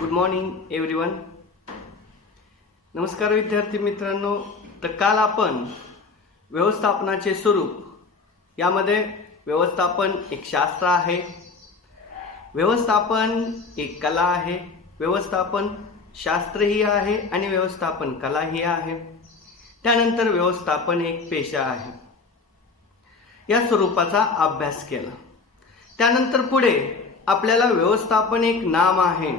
Good morning everyone. नमस्कार विद्यार्थी मित्रांनो. तर काल आपण व्यवस्थापनाचे स्वरूप यामध्ये व्यवस्थापन एक शास्त्र आहे, व्यवस्थापन एक कला आहे, व्यवस्थापन शास्त्रही आहे आणि व्यवस्थापन कलाही आहे. त्यानंतर व्यवस्थापन एक पेशा आहे, या स्वरूपाचा अभ्यास केला. त्यानंतर पुढे आपल्याला व्यवस्थापन एक नाम आहे,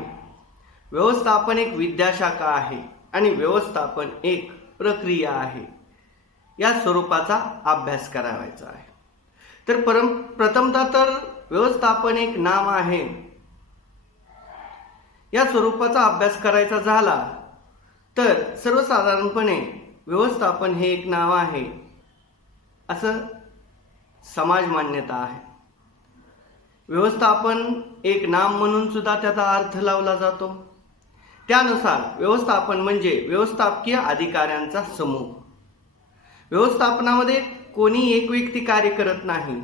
व्यवस्थापन एक विद्याशाखा आहे आणि व्यवस्थापन एक प्रक्रिया आहे, या स्वरूपाचा अभ्यास करायचा आहे. तर प्रथमतः तर व्यवस्थापन एक नाम आहे या स्वरूपाचा अभ्यास करायचा झाला तर सर्वसाधारणपणे व्यवस्थापन हे एक नाव आहे असं समाज मान्यता आहे. व्यवस्थापन एक नाम म्हणून सुद्धा त्याचा अर्थ लावला जातो. त्यानुसार व्यवस्थापन म्हणजे व्यवस्थापकीय अधिकाऱ्यांचा समूह. व्यवस्थापनामध्ये कोणी एक व्यक्ती कार्य करत नाही,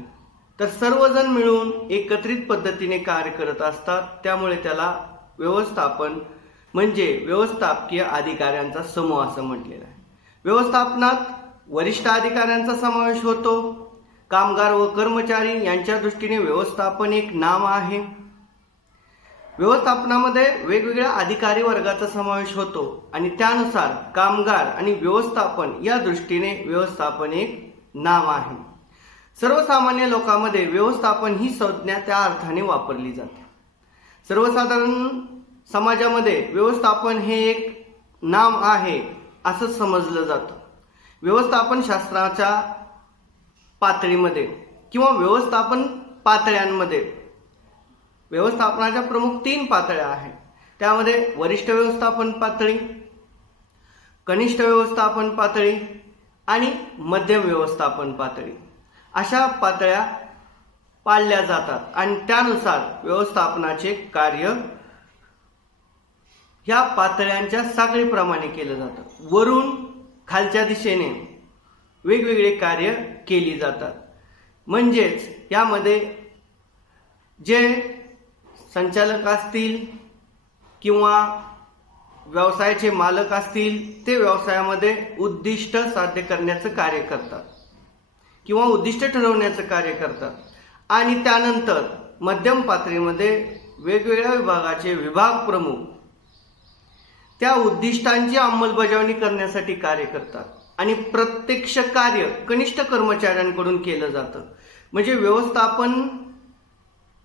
तर सर्वजण मिळून एकत्रित पद्धतीने कार्य करत असतात. त्यामुळे त्याला व्यवस्थापन म्हणजे व्यवस्थापकीय अधिकाऱ्यांचा समूह असं म्हटलेलं आहे. व्यवस्थापनात वरिष्ठ अधिकाऱ्यांचा समावेश होतो. कामगार व कर्मचारी यांच्या दृष्टीने व्यवस्थापन एक नाम आहे. व्यवस्थापनामध्ये वेगवेगळ्या अधिकारी वर्गाचा समावेश होतो आणि त्यानुसार कामगार आणि व्यवस्थापन या दृष्टीने व्यवस्थापन एक नाम आहे. सर्वसामान्य लोकांमध्ये व्यवस्थापन ही संज्ञा त्या अर्थाने वापरली जाते. सर्वसाधारण समाजामध्ये व्यवस्थापन हे एक नाम आहे असं समजलं जातं. व्यवस्थापन शास्त्राच्या पातळीमध्ये किंवा व्यवस्थापन पातळ्यांमध्ये व्यवस्थापनाच्या प्रमुख 3 पातळ्या आहेत. त्यामध्ये वरिष्ठ व्यवस्थापन पातळी, कनिष्ठ व्यवस्थापन पातळी आणि मध्यम व्यवस्थापन पातळी अशा पातळ्या पाळल्या जातात आणि त्यानुसार व्यवस्थापनाचे कार्य ह्या पातळ्यांच्या साखळीप्रमाणे केलं जातं. वरून खालच्या दिशेने वेगवेगळे कार्य केली जातात. म्हणजेच यामध्ये जे संचालक असतील किंवा व्यवसायाचे मालक असतील ते व्यवसायामध्ये उद्दिष्ट साध्य करण्याचं कार्य करतात किंवा उद्दिष्ट ठरवण्याचं कार्य करतात. आणि त्यानंतर मध्यम पातळीमध्ये वेगवेगळ्या विभागाचे विभाग प्रमुख त्या उद्दिष्टांची अंमलबजावणी करण्यासाठी कार्य करतात आणि प्रत्यक्ष कार्य कनिष्ठ कर्मचाऱ्यांकडून केलं जातं. म्हणजे व्यवस्थापन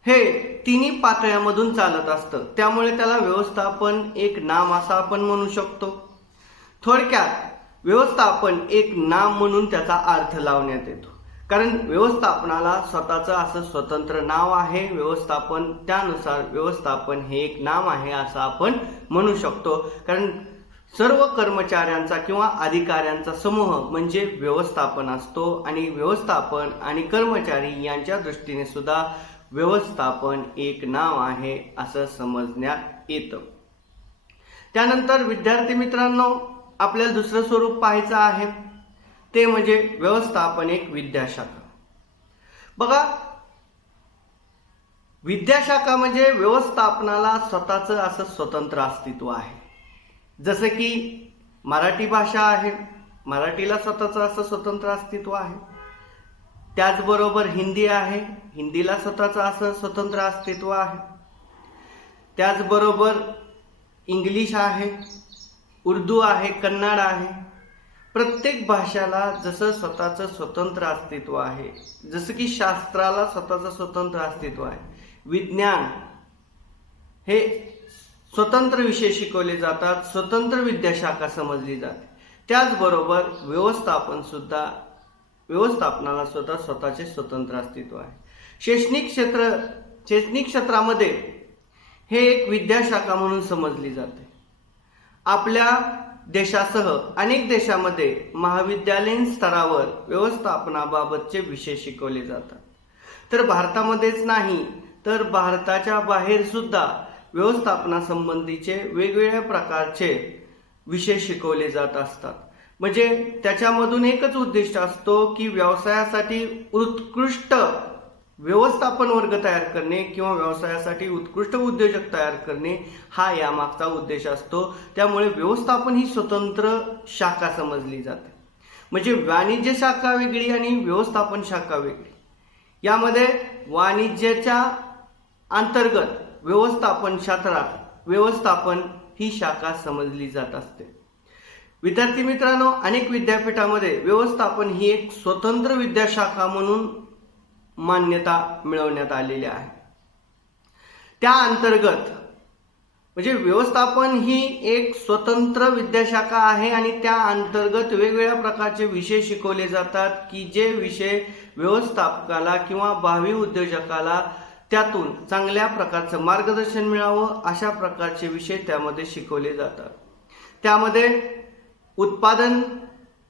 हे 3 पातळ्यांमधून चालत असतं. त्यामुळे त्याला व्यवस्थापन एक नाम असं आपण म्हणू शकतो. थोडक्यात व्यवस्थापन एक नाम म्हणून त्याचा अर्थ लावण्यात येतो, कारण व्यवस्थापनाला स्वतःचं असं स्वतंत्र नाव आहे. व्यवस्थापन त्यानुसार व्यवस्थापन हे एक नाम आहे असं आपण म्हणू शकतो, कारण सर्व कर्मचाऱ्यांचा किंवा अधिकाऱ्यांचा समूह म्हणजे व्यवस्थापन असतो आणि व्यवस्थापन आणि कर्मचारी यांच्या दृष्टीने सुद्धा व्यवस्थापन एक नाव आहे असं समजण्यात येतं. त्यानंतर विद्यार्थी मित्रांनो, आपल्याला दुसरं स्वरूप पाहायचं आहे ते म्हणजे व्यवस्थापन एक विद्याशाखा. बघा, विद्याशाखा म्हणजे व्यवस्थापनाला स्वतःचं असं स्वतंत्र अस्तित्व आहे. जसं की मराठी भाषा आहे, मराठीला स्वतःचं असं स्वतंत्र अस्तित्व आहे. त्याचबरोबर हिंदी आहे, हिंदीला स्वतःचं असं स्वतंत्र अस्तित्व आहे. त्याचबरोबर इंग्लिश आहे, उर्दू आहे, कन्नड आहे. प्रत्येक भाषेला जसं स्वतःचं स्वतंत्र अस्तित्व आहे, जसं की शास्त्राला स्वतःचं स्वतंत्र अस्तित्व आहे, विज्ञान हे स्वतंत्र विषय शिकवले जातात, स्वतंत्र विद्याशाखा समजली जाते. त्याचबरोबर व्यवस्थापन सुद्धा व्यवस्थापनाला सुद्धा स्वतःचे स्वतंत्र अस्तित्व आहे. शैक्षणिक क्षेत्रामध्ये हे एक विद्याशाखा म्हणून समजली जाते. आपल्या देशासह अनेक देशामध्ये महाविद्यालयीन स्तरावर व्यवस्थापनाबाबतचे विषय शिकवले जातात. तर भारतामध्येच नाही तर भारताच्या बाहेर सुद्धा व्यवस्थापनासंबंधीचे वेगवेगळ्या प्रकारचे विषय शिकवले जात असतात. म्हणजे त्याच्यामधून एकच उद्दिष्ट असतो की व्यवसायासाठी उत्कृष्ट व्यवस्थापन वर्ग तयार करणे किंवा व्यवसायासाठी उत्कृष्ट उद्योजक तयार करणे हा यामागचा उद्देश असतो. त्यामुळे व्यवस्थापन ही स्वतंत्र शाखा समजली जाते. म्हणजे वाणिज्य शाखा वेगळी आणि व्यवस्थापन शाखा वेगळी. यामध्ये वाणिज्याच्या अंतर्गत व्यवस्थापन क्षेत्रात व्यवस्थापन ही शाखा समजली जात असते. विद्यार्थी मित्रांनो, अनेक विद्यापीठामध्ये व्यवस्थापन ही एक स्वतंत्र विद्याशाखा म्हणून मान्यता मिळवण्यात आलेली आहे. त्या अंतर्गत म्हणजे व्यवस्थापन ही एक स्वतंत्र विद्याशाखा आहे आणि त्या अंतर्गत वेगवेगळ्या प्रकारचे विषय शिकवले जातात की जे विषय व्यवस्थापकाला किंवा भावी उद्योजकाला त्यातून चांगल्या प्रकारचं मार्गदर्शन मिळावं अशा प्रकारचे विषय त्यामध्ये शिकवले जातात. त्यामध्ये उत्पादन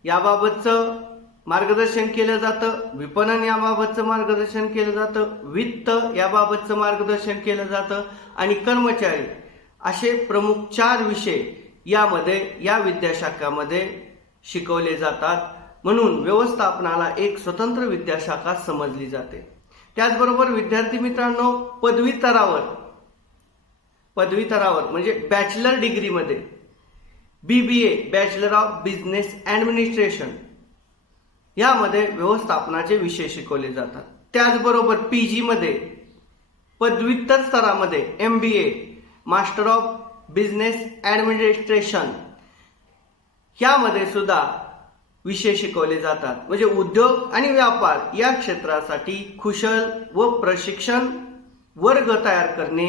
याबाबतचं मार्गदर्शन केलं जातं, विपणन याबाबतचं मार्गदर्शन केलं जातं, वित्त याबाबतचं मार्गदर्शन केलं जातं आणि कर्मचारी असे प्रमुख 4 विषय यामध्ये या विद्याशाखामध्ये शिकवले जातात. म्हणून व्यवस्थापनाला एक स्वतंत्र विद्याशाखा समजली जाते. त्याचबरोबर विद्यार्थी मित्रांनो, पदवी तरावर म्हणजे बॅचलर डिग्रीमध्ये BBA bachelor of business administration यामध्ये व्यवस्थापनाचे विषय शिकवले जातात. त्याचबरोबर PG मध्ये पदव्युत्तर स्तरामध्ये MBA master of business administration यामध्ये सुद्धा विषय शिकवले जातात. म्हणजे उद्योग आणि व्यापार या क्षेत्रासाठी कुशल व प्रशिक्षण वर्ग तयार करणे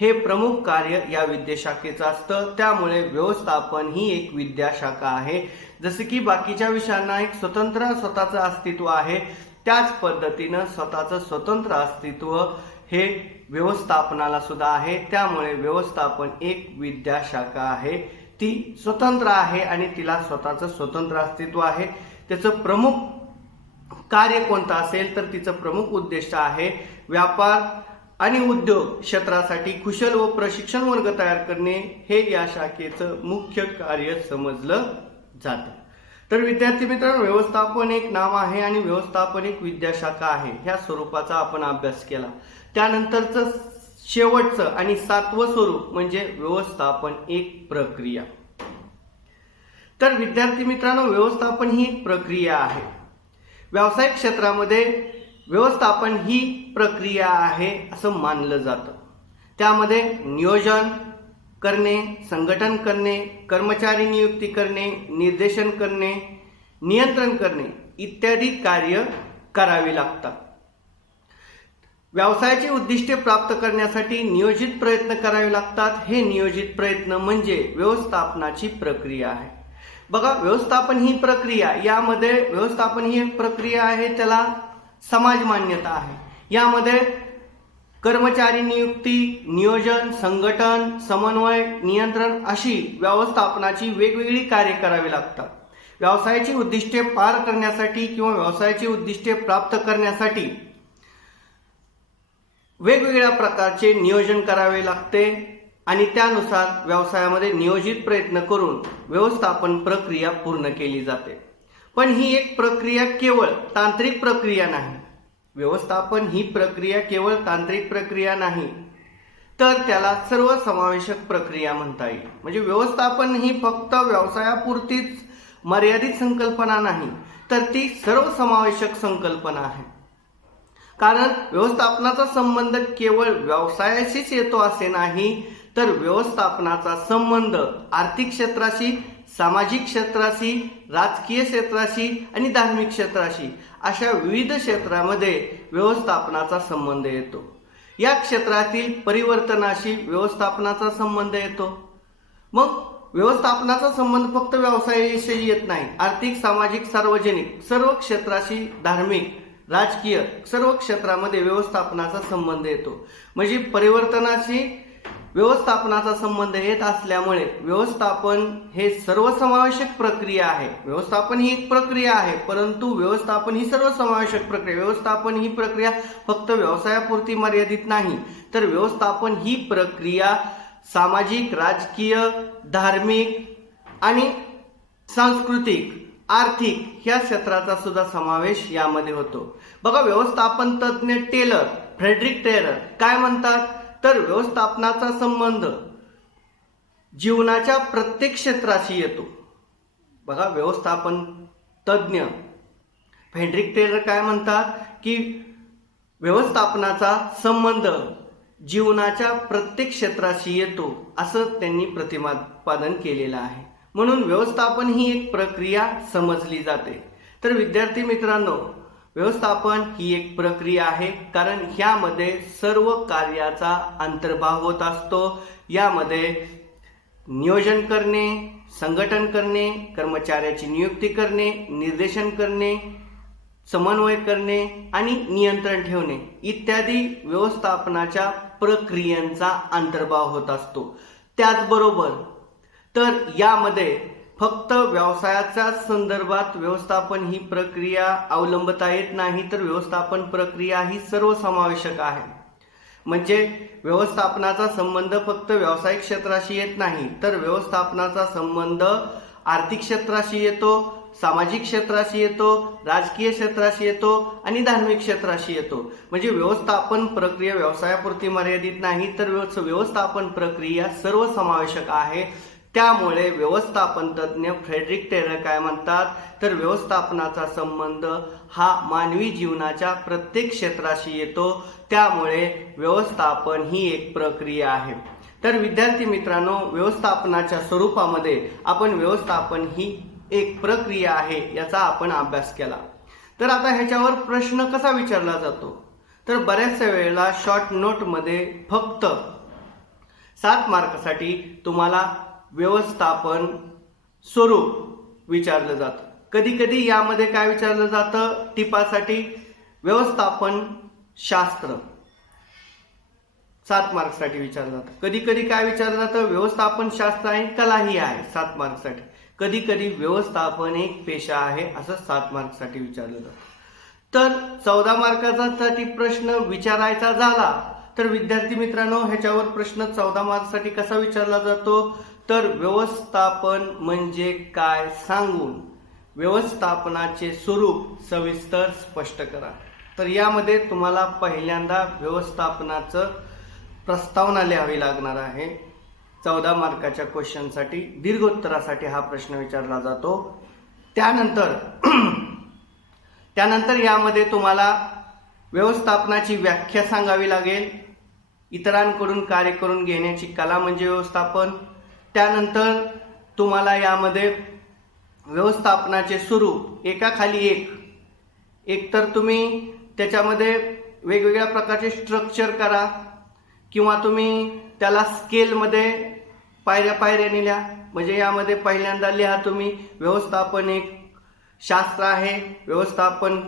हे प्रमुख कार्य या विद्याशाखेचं असतं. त्यामुळे व्यवस्थापन ही एक विद्याशाखा आहे. जसे की बाकीच्या विषयांना एक स्वतःचं अस्तित्व आहे, त्याच पद्धतीनं स्वतःचं स्वतंत्र अस्तित्व हे व्यवस्थापनाला सुद्धा आहे. त्यामुळे व्यवस्थापन एक विद्याशाखा आहे, ती स्वतंत्र आहे आणि तिला स्वतःचं स्वतंत्र अस्तित्व आहे. त्याचं प्रमुख कार्य कोणतं असेल तर तिचं प्रमुख उद्दिष्ट आहे व्यापार आणि उद्योग क्षेत्रासाठी कुशल व प्रशिक्षण वर्ग तयार करणे हे या शाखेचं मुख्य कार्य समजलं जातं. तर विद्यार्थी मित्रांनो, व्यवस्थापन एक नाव आहे आणि व्यवस्थापन एक विद्याशाखा आहे. ह्या स्वरूपाचा आपण अभ्यास केला. त्यानंतरचं शेवटचं आणि 7वं स्वरूप म्हणजे व्यवस्थापन एक प्रक्रिया. तर विद्यार्थी मित्रांनो, व्यवस्थापन ही एक प्रक्रिया आहे. व्यावसायिक क्षेत्रामध्ये व्यवस्थापन ही प्रक्रिया आहे असं मानलं जातं. त्यामध्ये नियोजन करणे, संघटन करणे, कर्मचारी नियुक्ती करणे, निर्देशन करणे, नियंत्रण करणे इत्यादी कार्य करावी लागतात. व्यवसायाची उद्दिष्टे प्राप्त करण्यासाठी नियोजित प्रयत्न करावे लागतात. हे नियोजित प्रयत्न म्हणजे व्यवस्थापनाची प्रक्रिया आहे. बघा, व्यवस्थापन ही प्रक्रिया, यामध्ये व्यवस्थापन ही एक प्रक्रिया आहे, त्याला समाज मान्यता आहे. यामध्ये कर्मचारी नियुक्ती, नियोजन, संघटन, समन्वय, नियंत्रण अशी व्यवस्थापनाची वेगवेगळी कार्य करावी लागतात. व्यवसायाची उद्दिष्टे पार करण्यासाठी किंवा व्यवसायाची उद्दिष्टे प्राप्त करण्यासाठी वेगवेगळ्या प्रकारचे नियोजन करावे लागते आणि त्यानुसार व्यवसायामध्ये नियोजित प्रयत्न करून व्यवस्थापन प्रक्रिया पूर्ण केली जाते. पण ही एक प्रक्रिया केवळ तांत्रिक प्रक्रिया नाही. व्यवस्थापन ही प्रक्रिया केवळ तांत्रिक प्रक्रिया नाही, तर त्याला सर्वसमावेशक प्रक्रिया म्हणता येईल. म्हणजे व्यवस्थापन ही फक्त व्यवसायापुरतीच मर्यादित संकल्पना नाही, तर ती सर्वसमावेशक संकल्पना आहे. कारण व्यवस्थापनाचा संबंध केवळ व्यवसायाशीच येतो असे नाही, तर व्यवस्थापनाचा संबंध आर्थिक क्षेत्राशी, सामाजिक क्षेत्राशी, राजकीय क्षेत्राशी आणि धार्मिक क्षेत्राशी अशा विविध क्षेत्रामध्ये व्यवस्थापनाचा संबंध येतो. या क्षेत्रातील परिवर्तनाशी व्यवस्थापनाचा संबंध येतो. मग व्यवस्थापनाचा संबंध फक्त व्यवसायाशी येत नाही, आर्थिक, सामाजिक, सार्वजनिक सर्व क्षेत्राशी, धार्मिक, राजकीय सर्व क्षेत्रामध्ये व्यवस्थापनाचा संबंध येतो. म्हणजे परिवर्तनाशी व्यवस्थापनाचा संबंध येत असल्यामुळे व्यवस्थापन हे सर्वसमावेशक प्रक्रिया आहे. व्यवस्थापन ही एक प्रक्रिया आहे, परंतु व्यवस्थापन ही सर्वसमावेशक प्रक्रिया. व्यवस्थापन ही प्रक्रिया फक्त व्यवसायापुरती मर्यादित नाही, तर व्यवस्थापन ही प्रक्रिया सामाजिक, राजकीय, धार्मिक आणि सांस्कृतिक आर्थिक ह्या क्षेत्राचा सुद्धा समावेश यामध्ये होतो. बघा, व्यवस्थापन तज्ज्ञ टेलर, फ्रेडरिक टेलर काय म्हणतात, तर व्यवस्थापनाचा संबंध जीवनाच्या प्रत्येक क्षेत्राशी येतो. बघा, व्यवस्थापन तज्ज्ञ फ्रेडरिक टेलर काय म्हणतात की व्यवस्थापनाचा संबंध जीवनाच्या प्रत्येक क्षेत्राशी येतो, असं त्यांनी प्रतिपादन केलेलं आहे. म्हणून व्यवस्थापन ही एक प्रक्रिया समजली जाते. तर विद्यार्थी मित्रांनो, व्यवस्थापन ही एक प्रक्रिया आहे, कारण ह्यामध्ये सर्व कार्याचा अंतर्भाव होत असतो. यामध्ये नियोजन करणे, संघटन करणे, कर्मचाऱ्याची नियुक्ती करणे, निर्देशन करणे, समन्वय करणे आणि नियंत्रण ठेवणे इत्यादी व्यवस्थापनाच्या प्रक्रियांचा अंतर्भाव होत असतो. त्याचबरोबर तर यामध्ये फक्त व्यवसायाच्या संदर्भात व्यवस्थापन ही प्रक्रिया अवलंबता येत नाही, तर व्यवस्थापन प्रक्रिया ही सर्वसमावेशक आहे. म्हणजे व्यवस्थापनाचा संबंध फक्त व्यावसायिक क्षेत्राशी येत नाही, तर व्यवस्थापनाचा संबंध आर्थिक क्षेत्राशी येतो, सामाजिक क्षेत्राशी येतो, राजकीय क्षेत्राशी येतो आणि धार्मिक क्षेत्राशी येतो. म्हणजे व्यवस्थापन प्रक्रिया व्यवसायापुरती मर्यादित नाही, तर व्यवस्थापन प्रक्रिया सर्वसमावेशक आहे. त्यामुळे व्यवस्थापन तज्ज्ञ फ्रेडरिक टेलर काय म्हणतात, तर व्यवस्थापनाचा संबंध हा मानवी जीवनाच्या प्रत्येक क्षेत्राशी येतो. त्यामुळे व्यवस्थापन ही एक प्रक्रिया आहे. तर विद्यार्थी मित्रांनो, व्यवस्थापनाच्या स्वरूपामध्ये आपण व्यवस्थापन ही एक प्रक्रिया आहे याचा आपण अभ्यास केला. तर आता ह्याच्यावर प्रश्न कसा विचारला जातो, तर बऱ्याचशा वेळेला शॉर्ट नोटमध्ये फक्त 7 मार्कासाठी तुम्हाला व्यवस्थापन स्वरूप विचारलं जातं. कधी कधी यामध्ये काय विचारलं जातं, टिपासाठी व्यवस्थापन शास्त्र 7 मार्क्ससाठी विचारलं जातं. कधी कधी काय विचारलं जातं, व्यवस्थापन शास्त्र आणि कलाही आहे 7 मार्क्ससाठी. कधी कधी व्यवस्थापन एक पेशा आहे असं 7 मार्क्ससाठी विचारलं जातं. तर 14 मार्कासाठी प्रश्न विचारायचा झाला तर विद्यार्थी मित्रांनो, ह्याच्यावर प्रश्न 14 मार्क्ससाठी कसा विचारला जातो, तर व्यवस्थापन म्हणजे काय सांगून व्यवस्थापनाचे स्वरूप सविस्तर स्पष्ट करा. तर यामध्ये तुम्हाला पहिल्यांदा व्यवस्थापनाचं प्रस्तावना लिहावी लागणार आहे. 14 मार्काच्या क्वेश्चनसाठी दीर्घोत्तरासाठी हा प्रश्न विचारला जातो. त्यानंतर यामध्ये तुम्हाला व्यवस्थापनाची व्याख्या सांगावी लागेल. इतरांकडून कार्य करून घेण्याची कला म्हणजे व्यवस्थापन. त्यानंतर तुम्हाला यामध्ये व्यवस्थापनाचे स्वरूप एकाखाली एक तर तुम्ही त्याच्यामध्ये वेगवेगळ्या प्रकारचे स्ट्रक्चर करा किंवा तुम्ही त्याला स्केलमध्ये पायऱ्याने लिहा. म्हणजे यामध्ये पहिल्यांदा लिहा तुम्ही व्यवस्थापन एक शास्त्र आहे, व्यवस्थापन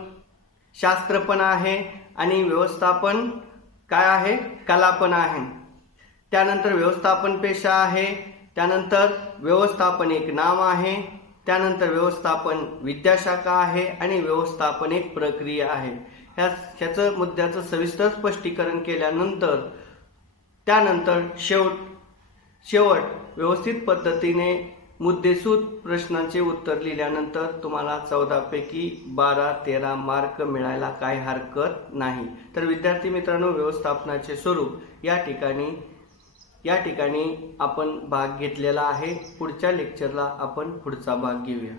शास्त्र पण आहे आणि व्यवस्थापन काय आहे, कला पण आहे. त्यानंतर व्यवस्थापन पेशा आहे. त्यानंतर व्यवस्थापन एक नाम आहे. त्यानंतर व्यवस्थापन विद्याशाखा आहे आणि व्यवस्थापन एक प्रक्रिया आहे. ह्याचं मुद्द्याचं सविस्तर स्पष्टीकरण केल्यानंतर त्यानंतर शेवट व्यवस्थित पद्धतीने मुद्देसूद प्रश्नांचे उत्तर लिहिल्यानंतर तुम्हाला 14 पैकी 12-13 मार्क मिळायला काही हरकत नाही. तर विद्यार्थी मित्रांनो, व्यवस्थापनाचे स्वरूप या ठिकाणी आपण भाग घेतलेला आहे. पुढच्या लेक्चरला आपण पुढचा भाग घेऊया.